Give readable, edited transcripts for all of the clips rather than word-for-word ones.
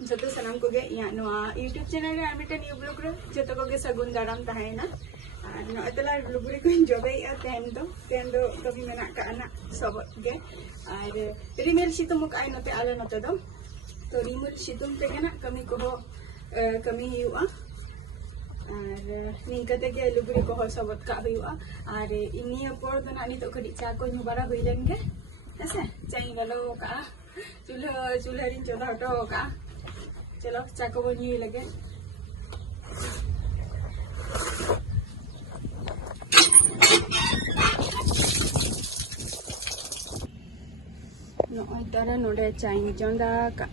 जो सामान को यूट्यूब चैनल रे मिटे न्यू ब्लॉग रे जो को सगुन दाराम तहना नतला लुगड़ी को जबे तेन दो कभी मेना काना सब गे और रिमिल सितुम का नते आले नते दो तो रिमिल सितुम ते ना कमी को कमी हुआ और निकते के लुगड़ी को सबत का हुआ और इनिया पर दो ना नितो खड़ी चा को नुबारा हुई लेंगे ऐसे चाई गलो का चूल्हा रिन चोदा हटो का चलो चा को बनी लगे नोय तारा नोडे चाई चोंदा का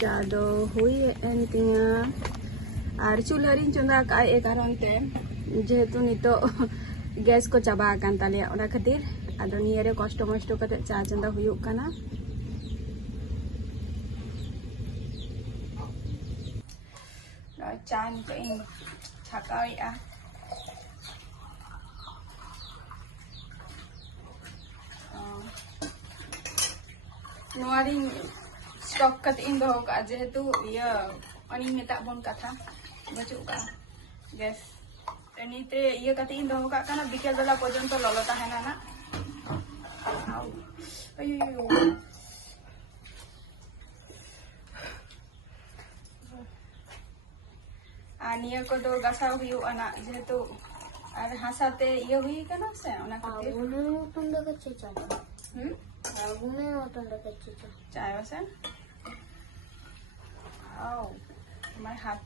चा दो हुई एंतिया और चूल्हा रिन चोंदा का ए कारण ते जेहेतु नितो गैस को चाबा कान तालिया ओना खातिर आदो निया रे कष्ट मष्ट कते चा चोंदा हुयुक काना चा नितो इन छाकावेआ नोआरी स्टॉक कते इन दो का जेहेतु ये अनि मेता बोन कथा बचु का गैस एनीते ये कते इन दो का काना बिकेल बेला पर्यंत ललो ताहेना ना अयो आनिया को दो गसाव हुयु अना जेहेतु और हासाते ये हुई कना से ओना खातिर उने तुम दो के चाचा उने तुम दो के चाचा चाय वसे आओ my hat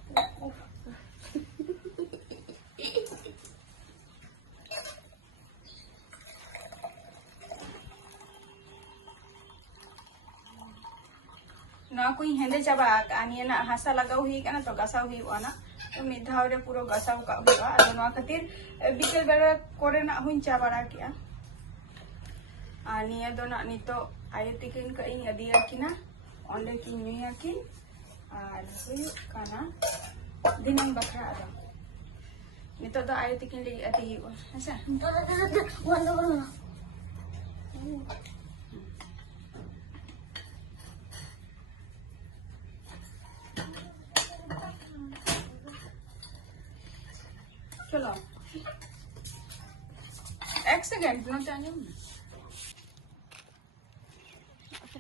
ना कोई हेंदे चाबा आनिया ना हासा लगाव हुई कना तो गसाव हुई ना तो मिधाव रे पूरा गसाव का हुआ आदो ना खातिर बिकेल बेरा करे ना हुई चा बारा किया आनिया दो ना नितो आये तिकिन का इन अदिया किना ओंडे की न्यूया की और हुयुक काना दिनम बखरा आदो नितो दो आये तिकिन ले अति हुआ ऐसा चलो एक सेकंड ना चाहिए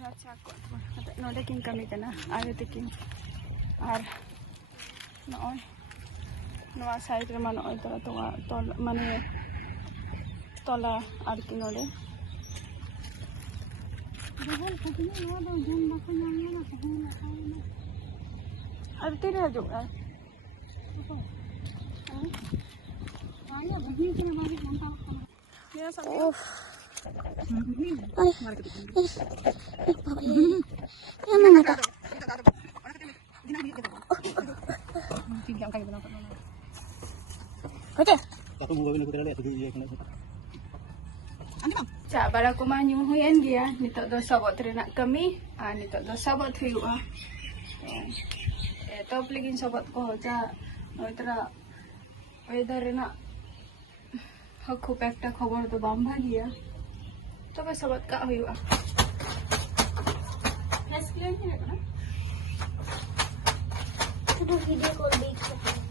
अच्छा नोडे किन कमी कना आगे तकिन और नॉय नवा साइड रे मान ओय तोरा तो माने तोला आर कि नोडे बहल खतने नवा दो जन बाको नाम ना कहना अब तेरे जो है आया बहनी के हमारी घंटा ये सब चा बारा को मा ᱧᱩ ᱦᱩᱭᱮᱱ ᱜᱮᱭᱟ ᱱᱤᱛᱚᱜ ᱫᱚ ᱥᱚᱵᱚᱫ ᱨᱮᱱᱟᱜ ᱠᱟᱹᱢᱤ ᱟᱨ ᱱᱤᱛᱚᱜ ᱫᱚ ᱥᱚᱵᱚᱫ ᱦᱩᱭᱩᱜᱼᱟ ᱮᱛᱚᱦᱚᱵ ᱞᱟᱹᱜᱤᱫ ᱥᱚᱵᱚᱫ ᱠᱚ ᱡᱟ ᱱᱚᱭᱛᱨᱟ ᱳᱭᱮᱫᱟᱨ ᱨᱮᱱᱟᱜ खूब एक खबर तो बाम भागिया तो बस सबत का हुआ गैस क्लियर नहीं है ना तो वीडियो कॉल देख सकते हैं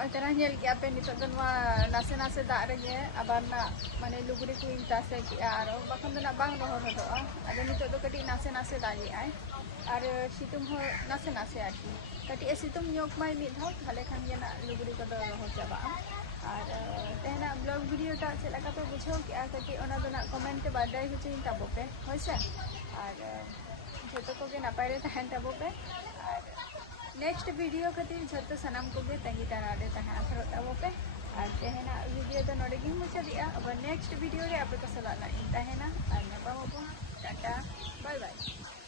इतना नेल के पे नितो दो नासे नासे दाग रेगे आबार ना माने लुगड़ी को तासे के आरो बाखन दो ना बांग रोहर होदोआ आदो नितो दो कटी नासे नासे दागी आय और सितुम हो नासे नासे आरकी कटी सितुम योग माय मिद धाव थाले खान ये ना लुगड़ी को दो रोहर चाबा और तेहना ब्लॉग वीडियो टा चला का पे बुझो के कटी ओना दो ना कमेंट ते बादाय हुचिन ताबो पे होइसे और जतो को के नापाय रे तहन ताबो पे और नेक्स्ट वीडियो खातिर जो सामान को तंगी ताराडे तहना खरो ताबो पे और तेहना वीडियो तो नोडे गिन मुचादिया अब नेक्स्ट वीडियो रे आपे को सलाह इन तहना और नपामो टाटा बाय बाय।